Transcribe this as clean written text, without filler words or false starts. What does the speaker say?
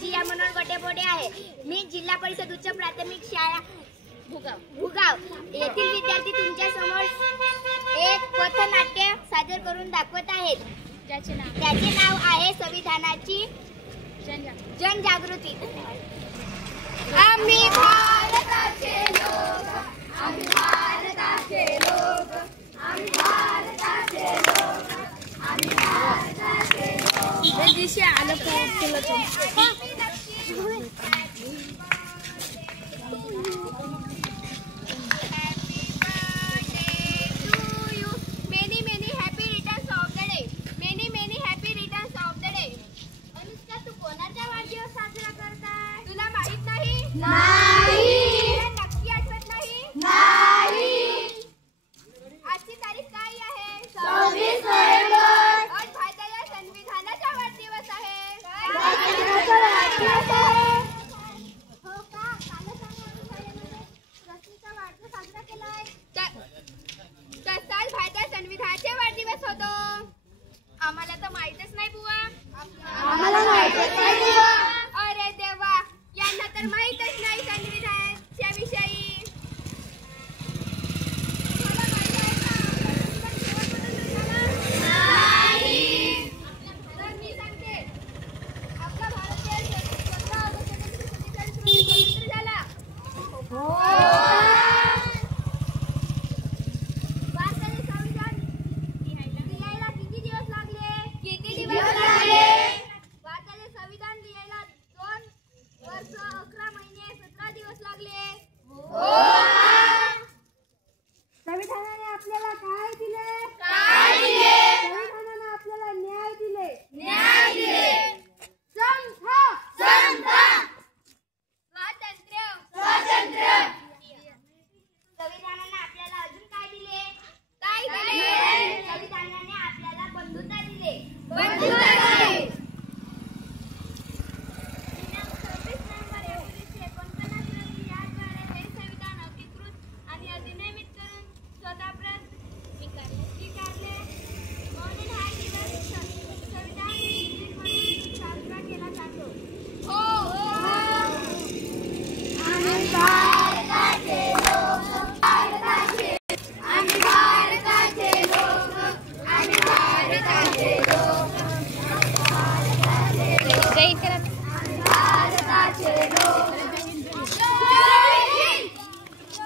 जिया मनोहर गोटेबोडे आहे. मी जिल्हा परिषद उच्च प्राथमिक शाळा भुगाव येथील विद्यार्थी तुमच्या समोर एक पथनाट्य सादर करून दाखवत आहेत. त्याचे नाव आहे संविधानाची जनजागृती. आम्ही भारताचे लोक, आम्ही भारताचे लोक, आम्ही भारताचे लोक, आम्ही भारताचे लोक. त्या दिवशी आलं नक्की आठवत नाही. आजची तारीख काय आहे? 26 नोव्हेंबर. आज भारताच्या संविधानाचा वाढदिवस आहे. हो का? कालच आम्ही शाळेमध्ये रस्त्याचा वाढदिवस साजरा केलाय. तसाच भारताच्या संविधानाचे वाढदिवस होतो. आम्हाला तर माहितच नाही बुवा. आम्हाला माहितच नाही बुवा. अरे देवा, यांना तर माहितच नाही संविधानाच्या विषयी. तर मी सांगते, आपला भारत देश 17 ऑगस्ट 1947 स्वतंत्र झाला. भारताचे संविधान लिहायला किती दिवस लागले? भारताचे संविधान लिहायला 2 वर्ष 11 महिने 17 दिवस लागले. संविधानाने आपल्याला काय दिले? संविधानाने आपल्याला न्याय दिले. स्वातंत्र्य. संविधानाने आपल्याला अजून काय दिले? संविधानाने आपल्याला बंधुता दिले.